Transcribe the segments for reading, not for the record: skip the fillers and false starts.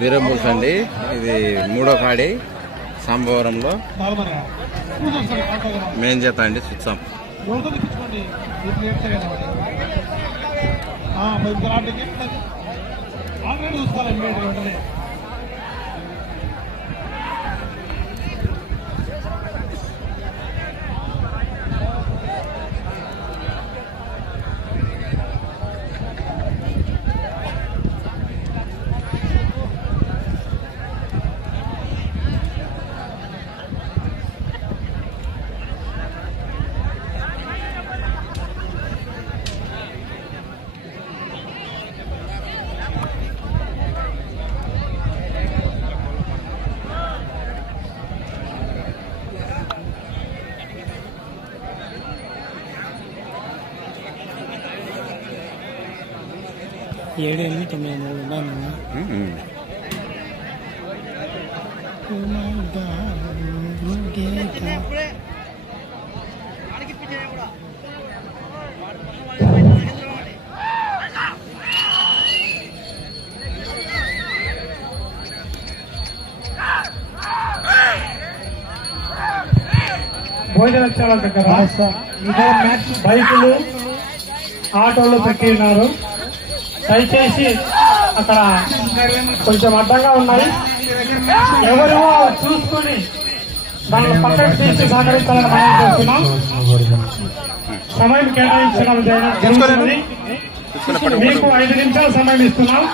బీరంబుల్స్ అండి. ఇది మూడో కాడి సాంబవరంలో మెయిన్ చేత అండి. చూస్తాం ఏడు ఎనిమిది తొమ్మిది మూడు ఉన్నాను. భోజనశాల దగ్గర ఇదో మ్యాచ్ బైకులు ఆటోలు పెట్టి ఉన్నారు. దయచేసి అక్కడ కొంచెం అడ్డంగా ఉన్నాయి. ఎవరు చూసుకుని దాన్ని పక్కకు తీసి సహకరించాలని మనం చేస్తున్నాం. సమయం కేటాయించడం జరుగుతుంది. మీకు 5 నిమిషాలు సమయం ఇస్తున్నాం.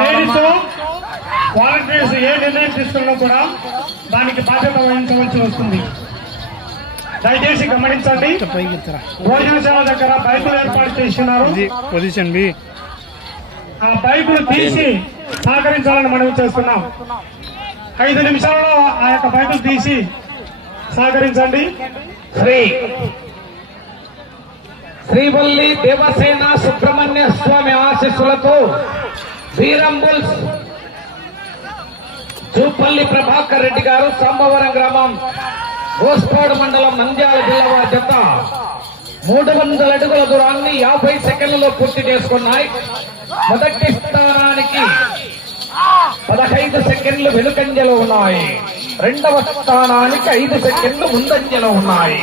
లేడీస్ వాలంటీర్స్ ఏ నిర్ణయం తీసుకున్నా కూడా దానికి బాధ్యత వహించవలసి వస్తుంది. దయచేసి గమనించండి. భోజనశాల దగ్గర బైకులు ఏర్పాటు చేస్తున్నారు. పొజిషన్ బి ఆ బైకులు తీసి సహకరించాలని మనం చేస్తున్నాం. 5 నిమిషాల్లో ఆ యొక్క బైకులు తీసి సహకరించండి. శ్రీవల్లి దేవసేన సుబ్రహ్మణ్య స్వామి ఆశీస్సులతో బీరంబుల్స్ చూపల్లి ప్రభాకర్ రెడ్డి గారు సాంబవరం గ్రామం గోస్పాడు మండలం నంద్యాల జిల్లా వారి జత 300 అడుగుల దూరాన్ని 50 సెకండ్లలో పూర్తి చేసుకున్నాయి. మొదటి స్థానానికి 15 సెకండ్లు వెనుకంజలో ఉన్నాయి. రెండవ స్థానానికి 5 సెకండ్లు ముందంజలో ఉన్నాయి.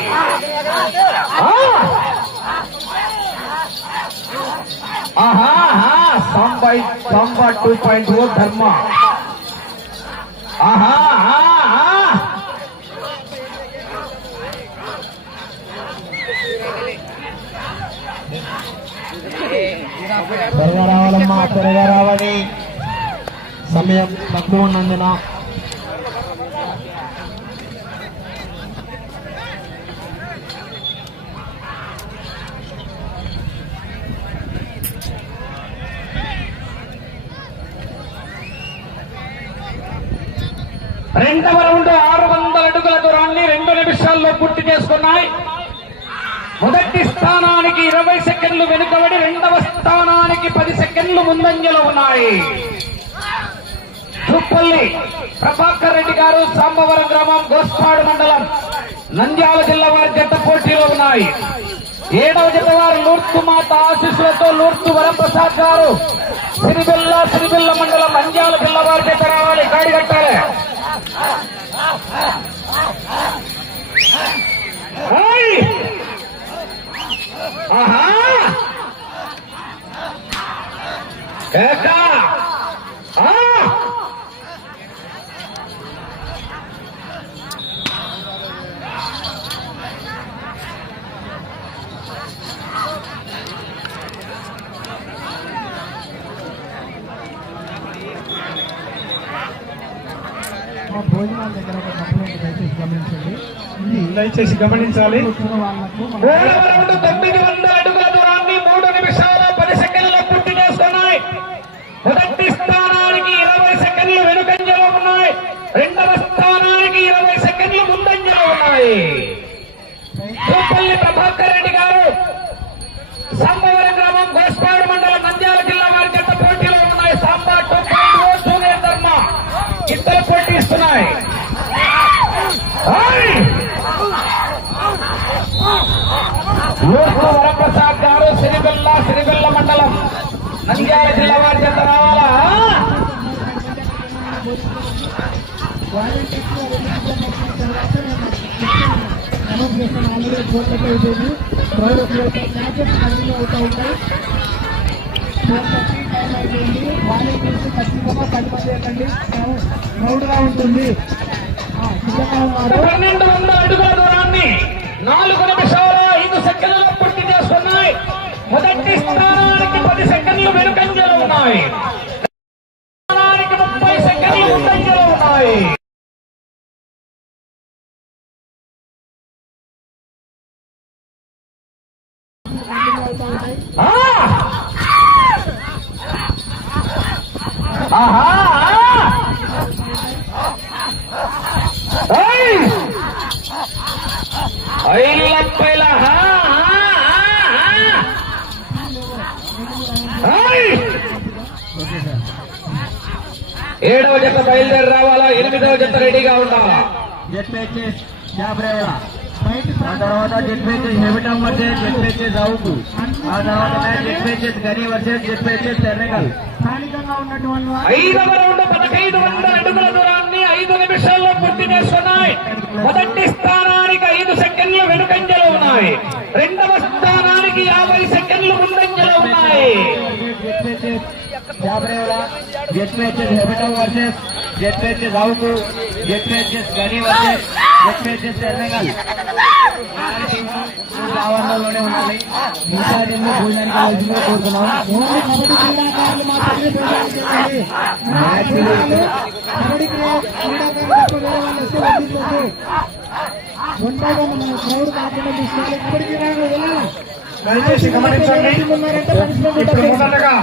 సాంబా 2.0 ధర్మ. త్వరగా రావాలమ్మా, త్వరగా రావాలి. సమయం తక్కువ ఉన్నందున రెండవ రౌండ్ 600 అడుగుల దూరాన్ని 2 నిమిషాల్లో పూర్తి చేసుకున్నాయి. మొదటి స్థానానికి 20 సెకండ్లు వెనుకబడి రెండవ స్థానానికి 10 సెకండ్లు ముందంజలో ఉన్నాయి. చూపల్లి ప్రభాకర్ రెడ్డి గారు సాంబవరం గ్రామం గోస్పాడు మండలం నంద్యాల జిల్లా వారి జత పోటీలో ఉన్నాయి. 7వ జత వారు లూర్తు మాత ఆశీస్సులతో లూర్తు వరప్రసాద్ గారు సిరిబిల్ల మండలం నంద్యాల జిల్లా వారి జత రావాలి. గాడి కట్టాలి. భోజనాల దగ్గర దయచేసి గమనించాలి. 900 అడుగుల దూరాన్ని 3 నిమిషాల 10 సెకండ్ల పూర్తి చేసుకున్నాయి. మొదటి స్థానానికి 20 సెకండ్లు వెనుకంజలో ఉన్నాయి. రెండవ స్థానానికి 20 సెకండ్లు ముందంజలో ఉన్నాయి. చూపల్లి ప్రభాకర్ రెడ్డి గారు సాంబవరం గ్రామం గోస్పాడు మండలం నంద్యాల జిల్లా వారి జత పోటీలో ఉన్నాయి. సాంబా 2.0 జూనియర్ ధర్మ ఇద్దరు పోటీ ఇస్తున్నాయి. లూర్తు వరప్రసాద్ గారు సిరిబిల్ల మండలం నంద్యాల జిల్లా వారి జత రావాలా. ఆల్రెడీ కోర్టులో అయిపోయింది. కంటిన్యూ అవుతూ ఉంటాయి. 4:30 టైం అయిపోయింది. వాలింగ్ చేసి ఖచ్చితంగా 10 మంది వెళ్ళండి. ప్రౌడ్గా ఉంటుంది. సిద్ధంగా ఉన్నారు. 1200 అడుగుల దూరాన్ని 4 నిమిషాల 5 సెకండ్లలో పూర్తి చేసుకున్నాయి. మొదటి స్థానానికి 10 సెకండ్లు వెనుకంజలో ఉన్నాయి. స్థానానికి 30 సెకండ్లు ముందంజలో ఉన్నాయి. ఏడవ జత బయలుదేరి రావాలా, 8వ జత రెడీగా ఉండాలా. ఆ తర్వాత ZPHS Hebbatam versus ZPHS Avuku. ఆ తర్వాత ZPHS Gani versus ZPHS Senegal. స్థానికంగా ఉన్నటువంటి 5వ రౌండ్ 1500 అడుగుల దూరాన్ని 5 నిమిషాల్లో పూర్తి చేసుకున్నాయి. మొదటి స్థానానికి 5 సెకండ్లు వెనుకంజలో ఉన్నాయి. 2వ స్థానానికి 50 సెకండ్లు ముందంజలో ఉన్నాయి. ZPHS Hebbatam versus ZPHS Avuku. ZPHS Gani versus ZPHS Senagal. ఆవరణలోనే ఉండాలి. మిగతా టీంలో భోజనానికి వెళ్ళాల్సిందిగా కోరుతున్నాం. దయచేసి గమనించండి, ఇప్పుడు మొదటగా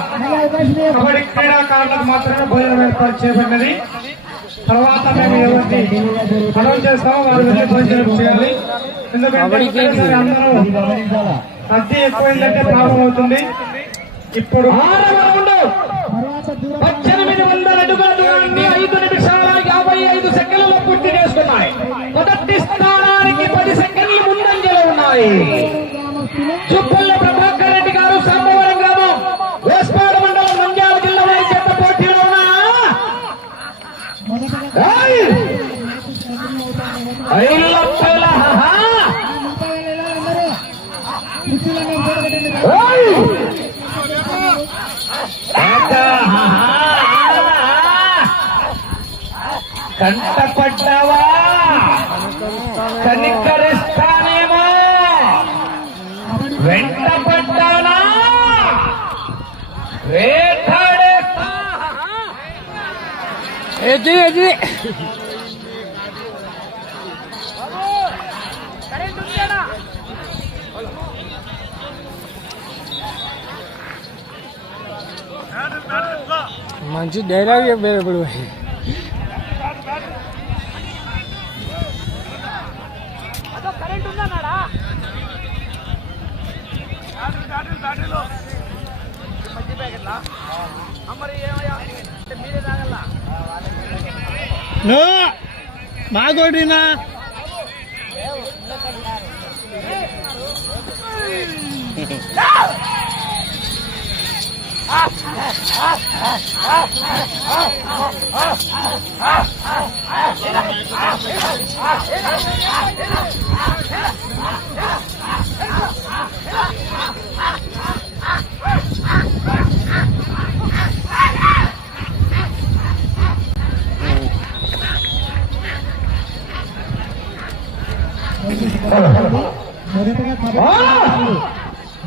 కబడ్డీ క్రీడాకారులకు మాత్రమే భోజనం ఏర్పాటు చేయబడినది. తర్వాత మేము ఎవరిని అనౌన్స్ చేస్తామో వారి వెళ్ళి భోజనం చేయాలి. ఎందుకంటే అందరూ రద్దీ ఎక్కువైందంటే ప్రాబ్లం అవుతుంది. ఇప్పుడు 1800 అడుగుల దూరాన్ని 5 నిమిషాల 55 సెకండ్లలో పూర్తి చేసుకున్నాయి. మొదటి స్థానానికి 10 సెకండ్లు ముందంజలో ఉన్నాయి. చుప్పల్ల ప్రభాకర్ రెడ్డి గారు, సాంబవరం గ్రామం, వేస్పాడ మండలం, నంద్యాల జిల్లా వారి చేత పోటీలో ఉన్నా కంటపడ్డావా, కనికరిస్తానేమో, వెంటపడ్డానా, వేటాడేస్తా. మంచి డైలాగ్ చెప్పారు ఇప్పుడు. బాగోడినా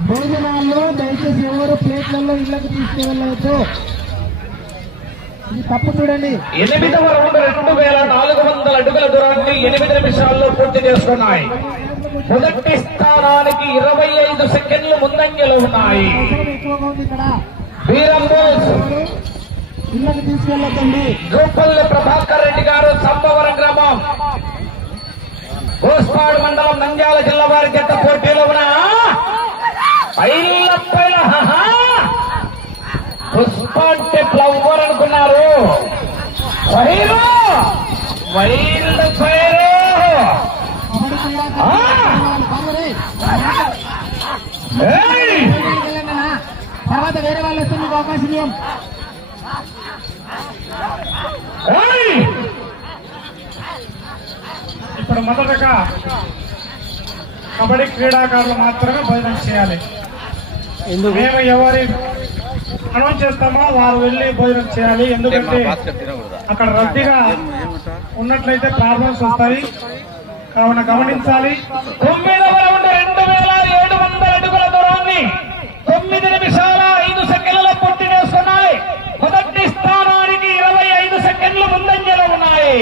భోజనాల్లో దయచేసి ఎవరు ప్లేట్లలో ఇళ్లకు తీసుకువెళ్ళవచ్చు. ఇది తప్పు చూడండి. 8వ రౌండ్ 2400 అడుగుల దూరాన్ని 8 నిమిషాల్లో పూర్తి చేసుకున్నాయి. మొదటి స్థానానికి 25 సెకండ్లు ముందంజలో ఉన్నాయి. ఎక్కువగా ఉంది ఇక్కడ. వీరంబోస్ ఇళ్లకు తీసుకెళ్ళకండి. రూపల్లి ప్రభాకర్ రెడ్డి గారు, సంబవరం గ్రామం, కోస్పాడు మండలం, నంద్యాల జిల్లా వారి జత పోటీలో ఉన్న పుష్ప అంటే ఫ్లవర్ అనుకున్నారు. వైల్డ్ ఫైర్ తర్వాత వేరే వాళ్ళు వస్తే మీకు అవకాశం ఇవ్వం. ఇప్పుడు మొదటగా కబడ్డీ క్రీడాకారులు మాత్రమే భోజనం చేయాలి. ఎందుకు మేము ఎవరి అనౌన్స్ చేస్తామో వారు వెళ్ళి భోజనం చేయాలి. ఎందుకంటే అక్కడ రద్దీగా ఉన్నట్లయితే ప్రాబ్లమ్స్ వస్తాయి, కావున గమనించాలి. 9వ రౌండ్ 2700 అడుగుల దూరాన్ని 9 నిమిషాల 5 సెకండ్ల పూర్తి చేసుకున్నాయి. మొదటి స్థానానికి 25 సెకండ్లు ముందంజలో ఉన్నాయి.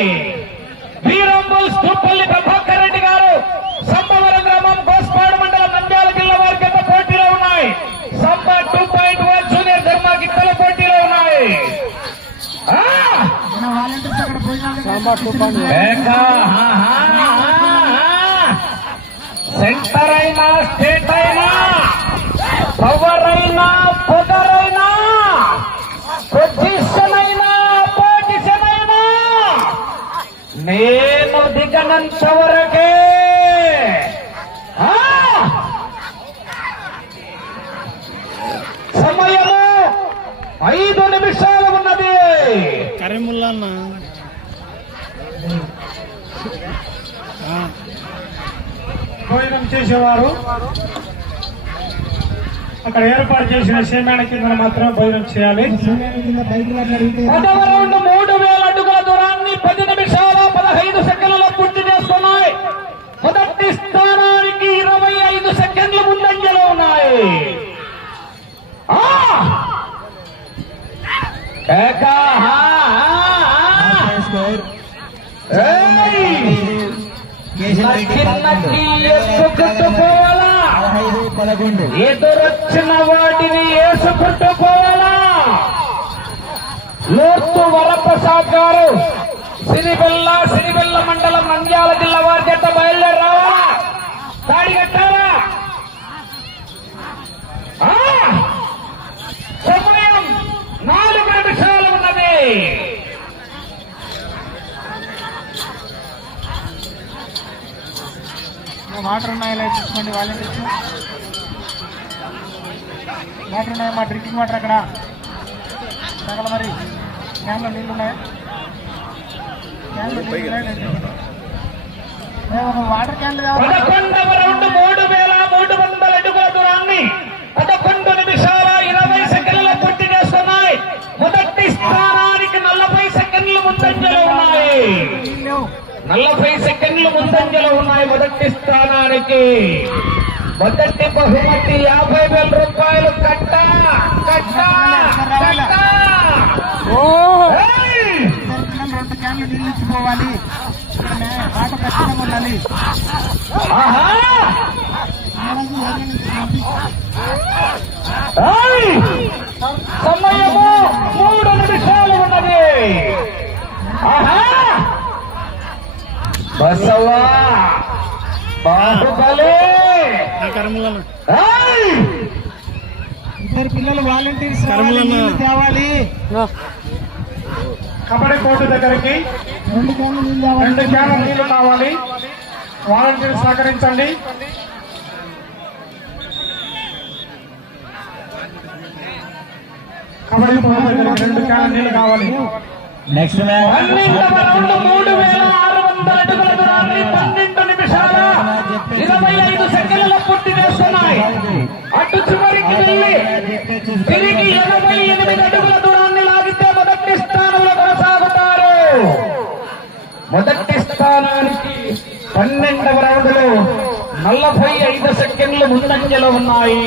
వీరంబుల్ స్కూపల్లి ప్రభాకర్ రెడ్డి గారు సంబవరం గ్రామం గోస్పాడు మండలం నంద్యాల జిల్లా వారి గత పోటీలో ఉన్నాయి. సంబ 2.1 జూనియర్ ధర్మ గిత్తల పోటీలో ఉన్నాయి. సెంటర్ అయినా స్టేట్ అయినా పవర్ అయినా పొగరైనా పొజిషన్ అయినా పొజిషన్ అయినా నేను దిగనంత వరకే. సమయము 5 నిమిషాలు ఉన్నది. కరీముల్లా భోజనం చేసేవారు అక్కడ ఏర్పాటు చేసిన సేమ్యాన కింద మాత్రమే భోజనం చేయాలి. 10వ రౌండ్ 3000 అడుగుల దూరాన్ని 10 నిమిషాల 15 సెకండ్లలో పూర్తి చేసుకున్నాయి. మొదటి స్థానానికి 25 సెకండ్లు ముందంజలో ఉన్నాయి. ఎదురొచ్చిన వాటిని వేసుకుంటూ పోవాలా. లోతు వరప్రసాద్ గారు సిరిబెల్ల మండలం నంద్యాల జిల్లా వారి చేత బయలుదేరి రావాలా. దాడి కట్టాలా. సమయం 4 నిమిషాలు ఉన్నది. వాటర్ ఉన్నాయా చూసుకోండి. వాలంటీర్స్ వాటర్ ఉన్నాయా? మా డ్రింకింగ్ వాటర్ అక్కడ తగల. మరి క్యాన్లో నీళ్ళు ఉన్నాయా? క్యాన్లో నీళ్ళు వాటర్ క్యాన్లు కావాలి. 11వ రౌండ్ 3300 అడుగుల దూరాన్ని 11 నిమిషాల 20 సెకండ్ల పూర్తి చేస్తున్నాయి. మొదటి స్థానానికి 40 సెకండ్లు ముందంజలో ఉన్నాయి. 40 సెకండ్లు ముందంజలో ఉన్నాయి. మొదటి స్థానానికి మొదటి బహుమతి 50,000 రూపాయలు. కట్ట కట్ట కట్ట. 2 క్యాన్లు నీళ్ళు ఇచ్చిపోవాలి. వాటర్ ఖచ్చితంగా ఉండాలి. సమయము 3 నిమిషాలు ఉన్నది. బసవా బాహుబలి. ఇద్దరు పిల్లలు వాలంటీర్స్ తేవాలి. కబడ్డీ కోర్టు దగ్గరికి 2 క్యాన్లు నీళ్ళు 2 క్యాన్ల నీళ్లు కావాలి. వాలంటీర్లు సహకరించండి. కబడ్డీ కోర్టు దగ్గరికి 2 క్యాన్ల నీళ్లు కావాలి. నెక్స్ట్ 12వ రౌండ్ 3600 అడుగుల దూరాన్ని 12 నిమిషాల 25 సెకండ్ల పూర్తి చేస్తున్నాయి. అటు చివరికి వెళ్ళి తిరిగి 88 అడుగుల దూరాన్ని లాగితే మొదటి స్థానంలో కొనసాగుతారు. మొదటి స్థానానికి 12వ రౌండ్లో 45 సెకండ్లు ముందంజలో ఉన్నాయి.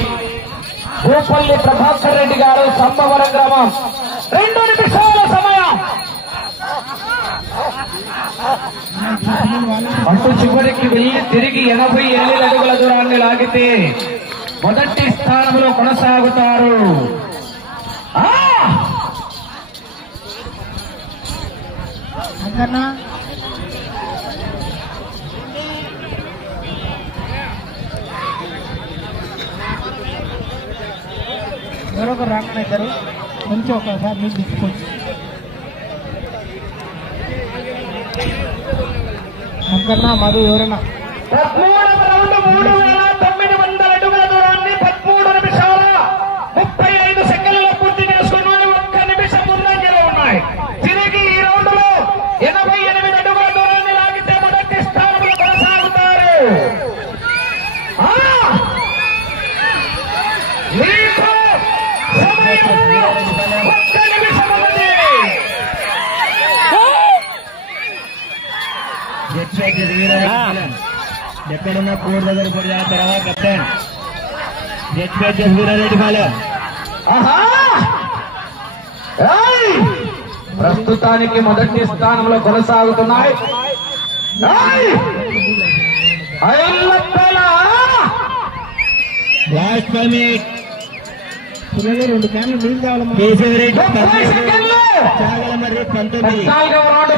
భూపల్లి ప్రభాకర్ రెడ్డి గారు సంబవరం గ్రామం 2 నిమిషాల సమయం. అటు చివరికి వెళ్ళి తిరిగి 88 అడుగుల దూరాన్ని లాగితే మొదటి స్థానంలో కొనసాగుతారు. ఎవరొకరు రాకుండా ఇద్దరు కొంచెం ఒకసారి మీకు తీసుకోవచ్చు. అంకన్నా మధు ఎవరైనా 13వ రౌండ్ 3900 అడుగుల దూరాన్ని 13 నిమిషాల 35 సెకండ్లలో పూర్తి చేసుకున్నాను. 1 నిమిషం ముందంజలో ఉన్నాయి. తిరిగి ఈ రౌండ్ లో 88 అడుగుల దూరాన్ని లాగితే మొదటి స్థానంలో ఎక్కడున్న కోడ్ దగ్గర కూడా జాగ్రత్త కెప్టెన్ జడ్జిపేట వీరారెడ్డి పాలెం. ప్రస్తుతానికి మొదటి స్థానంలో కొనసాగుతున్నాయి. Last 5 minute. రెండు క్యాన్లు నీళ్ళు కావాలి.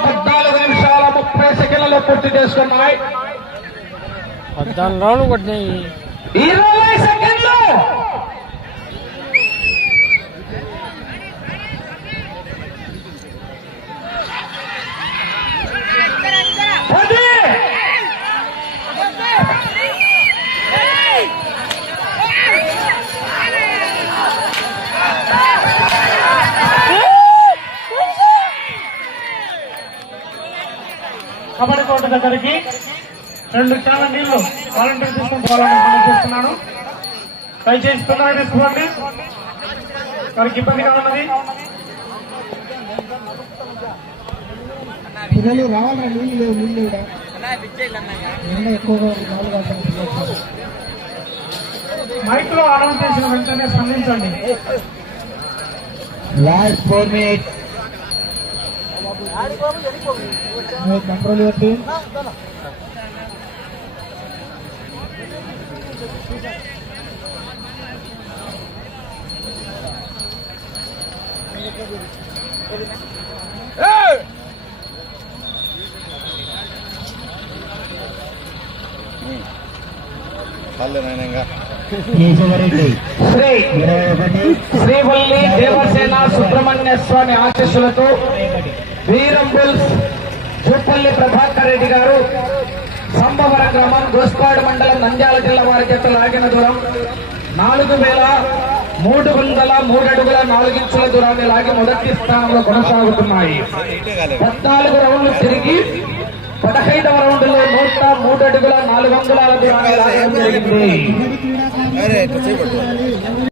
14 నిమిషాల 30 సెకండ్లలో పూర్తి చేసుకున్నాయి. 14 రౌండ్లు కొట్టినాయి. 20 సెకండ్లు. కబడ్డీ కోర్టు దగ్గరికి 2 క్యాన్ల నీళ్లు వాలంటీర్ తీసుకుని పోవాలని చేస్తున్నాను. దయచేసి తొందరగా తీసుకోండి, వారికి ఇబ్బందిగా ఉన్నది. పిల్లలు రావాలా? నీళ్ళు లేవు, నీళ్ళు లేవుడా ఎక్కువగా మైక్ లో అనౌన్స్ చేసిన వెంటనే స్పందించండి. Last 4 minute. కంట్రోల్ పెట్టి శ్రీవల్లి దేవసేన సుబ్రహ్మణ్య స్వామి ఆశీస్సులతో వీరంబుల్ జూపల్లి ప్రభాకర్ రెడ్డి గారు సంభవరం గ్రామం గోస్పాడు మండలం నంద్యాల జిల్లా వారి చేత లాగిన దూరం 4,303 అడుగుల 4 ఇంచుల దూరాన్ని లాగి మొదటి స్థానంలో కొనసాగుతున్నాయి. 14 రౌండ్లు తిరిగి 15వ రౌండ్లో 103 అడుగుల 4 అంగుళాల దూరాన్ని లాగడం జరిగింది.